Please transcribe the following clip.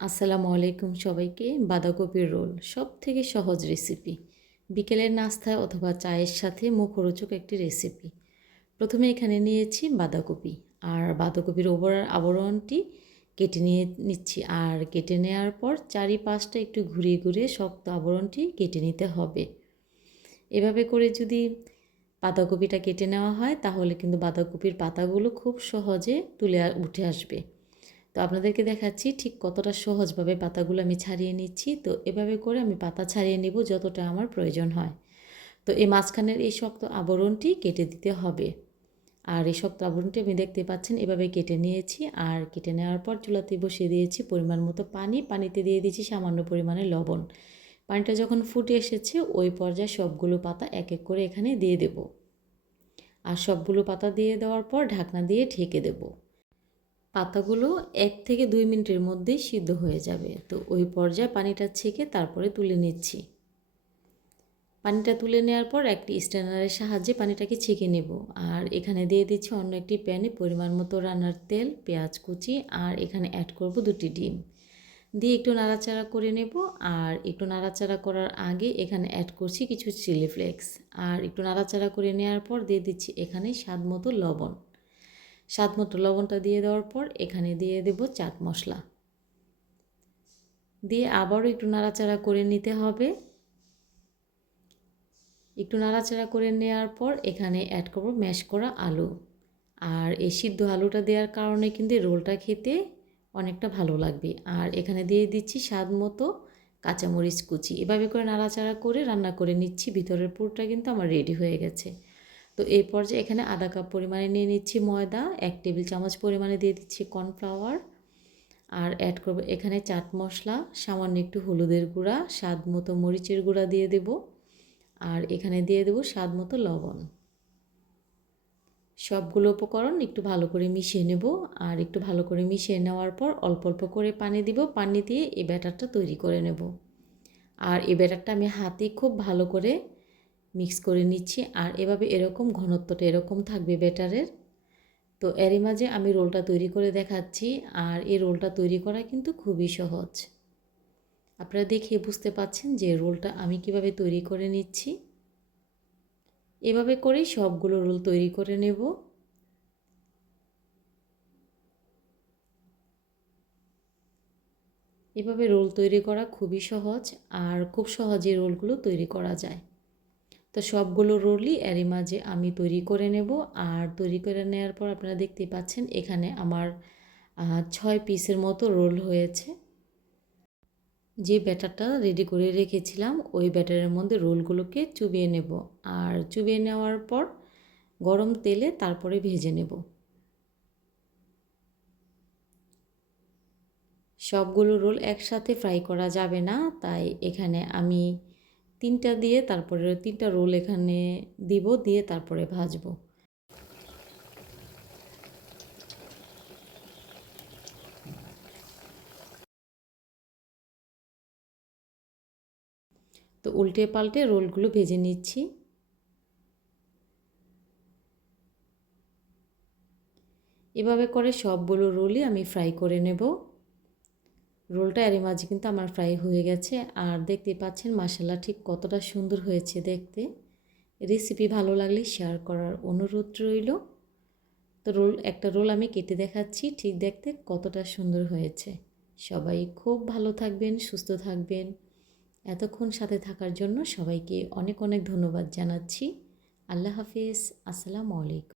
আসসালামু আলাইকুম সবাইকে। বাঁধাকপির রোল সব থেকে সহজ রেসিপি। বিকেলের নাস্তায় অথবা চায়ের সাথে মুখরোচক একটি রেসিপি। প্রথমে এখানে নিয়েছি বাঁধাকপি। আর বাঁধাকপির ওপর আবরণটি কেটে নিয়ে নিচ্ছি। আর কেটে নেওয়ার পর চারিপাশটা একটু ঘুরিয়ে ঘুরিয়ে শক্ত আবরণটি কেটে নিতে হবে। এভাবে করে যদি বাঁধাকপিটা কেটে নেওয়া হয়, তাহলে কিন্তু বাঁধাকপির পাতাগুলো খুব সহজে তুলে উঠে আসবে। তো আপনাদেরকে দেখাচ্ছি ঠিক কতটা সহজভাবে পাতাগুলো আমি ছাড়িয়ে নিচ্ছি। তো এভাবে করে আমি পাতা ছাড়িয়ে নিব যতটা আমার প্রয়োজন হয়। তো এই মাঝখানের এই শক্ত আবরণটি কেটে দিতে হবে। আর এই শক্ত আবরণটি আমি দেখতে পাচ্ছেন, এভাবে কেটে নিয়েছি। আর কেটে নেওয়ার পর চুলাতে বসিয়ে দিয়েছি পরিমাণ মতো পানি। পানিতে দিয়ে দিয়েছি সামান্য পরিমাণে লবণ। পানিটা যখন ফুটে এসেছে, ওই পর্যায়ে সবগুলো পাতা এক এক করে এখানে দিয়ে দেব। আর সবগুলো পাতা দিয়ে দেওয়ার পর ঢাকনা দিয়ে ঢেকে দেবো। পাতাগুলো এক থেকে দুই মিনিটের মধ্যেই সিদ্ধ হয়ে যাবে। তো ওই পর্যায়ে পানিটা ছেঁকে তারপরে তুলে নিচ্ছি। পানিটা তুলে নেওয়ার পর একটি স্ট্যান্ডারের সাহায্যে পানিটাকে ছেঁকে নেব। আর এখানে দিয়ে দিচ্ছি অন্য একটি প্যানে পরিমাণ মতো রান্নার তেল, পেঁয়াজ কুচি আর এখানে অ্যাড করব দুটি ডিম। দিয়ে একটু নাড়াচাড়া করে নেব আর একটু নাড়াচাড়া করার আগে এখানে অ্যাড করছি কিছু চিলি ফ্লেক্স আর একটু নাড়াচাড়া করে নেওয়ার পর দিয়ে দিচ্ছি এখানে স্বাদ মতো লবণ। স্বাদ মতো লবণটা দিয়ে দেওয়ার পর এখানে দিয়ে দেব চাট মশলা। দিয়ে আবারও একটু নাড়াচাড়া করে নিতে হবে। একটু নাড়াচাড়া করে নেওয়ার পর এখানে অ্যাড করব ম্যাশ করা আলু। আর এই সিদ্ধ আলুটা দেওয়ার কারণে কিন্তু রোলটা খেতে অনেকটা ভালো লাগবে। আর এখানে দিয়ে দিচ্ছি স্বাদ মতো কাঁচামরিচ কুচি। এভাবে করে নাড়াচাড়া করে রান্না করে নিচ্ছি। ভিতরের পুরটা কিন্তু আমার রেডি হয়ে গেছে। তো এই পর্যায়ে এখানে আধা কাপ পরিমাণে নিয়ে নিচ্ছি ময়দা, এক টেবিল চামচ পরিমাণে দিয়ে দিচ্ছি কর্নফ্লাওয়ার আর অ্যাড করব এখানে চাট মশলা, সামান্য একটু হলুদের গুঁড়া, স্বাদ মতো মরিচের গুঁড়া দিয়ে দেব আর এখানে দিয়ে দেব স্বাদ মতো লবণ। সবগুলো উপকরণ একটু ভালো করে মিশিয়ে নেব আর একটু ভালো করে মিশিয়ে নেওয়ার পর অল্প অল্প করে পানি দিব, পানি দিয়ে এই ব্যাটারটা তৈরি করে নেব। আর এই ব্যাটারটা আমি হাতে খুব ভালো করে মিক্স করে নিচ্ছি। আর এভাবে এরকম ঘনত্বটা এরকম থাকবে ব্যাটারের। তো এরই মাঝে আমি রোলটা তৈরি করে দেখাচ্ছি। আর এই রোলটা তৈরি করা কিন্তু খুবই সহজ। আপনারা দেখে বুঝতে পাচ্ছেন যে রোলটা আমি কীভাবে তৈরি করে নিচ্ছি। এভাবে করেই সবগুলো রোল তৈরি করে নেব। এভাবে রোল তৈরি করা খুবই সহজ। আর খুব সহজে রোলগুলো তৈরি করা যায়। তো সবগুলো রোলই এরই মাঝে আমি তৈরি করে নেব। আর তৈরি করে নেওয়ার পর আপনারা দেখতেই পাচ্ছেন এখানে আমার ছয় পিসের মতো রোল হয়েছে। যে ব্যাটারটা রেডি করে রেখেছিলাম, ওই ব্যাটারের মধ্যে রোলগুলোকে চুবিয়ে নেব। আর চুবিয়ে নেওয়ার পর গরম তেলে তারপরে ভেজে নেব। সবগুলো রোল একসাথে ফ্রাই করা যাবে না, তাই এখানে আমি তিনটা দিয়ে তারপরে তিনটা রোল এখানে দিব, দিয়ে তারপরে ভাজবো। তো উল্টে পাল্টে রোলগুলো ভেজে নিচ্ছি। এভাবে করে সবগুলো রোলই আমি ফ্রাই করে নেব। রোলটা এর মাঝে কিন্তু আমার ফ্রাই হয়ে গেছে। আর দেখতে পাচ্ছেন মাসাল্লা ঠিক কতটা সুন্দর হয়েছে দেখতে। রেসিপি ভালো লাগলে শেয়ার করার অনুরোধ রইল। তো রোল, একটা রোল আমি কেটে দেখাচ্ছি ঠিক দেখতে কতটা সুন্দর হয়েছে। সবাই খুব ভালো থাকবেন, সুস্থ থাকবেন। এতক্ষণ সাথে থাকার জন্য সবাইকে অনেক অনেক ধন্যবাদ জানাচ্ছি। আল্লাহ হাফিজ, আসসালামু আলাইকুম।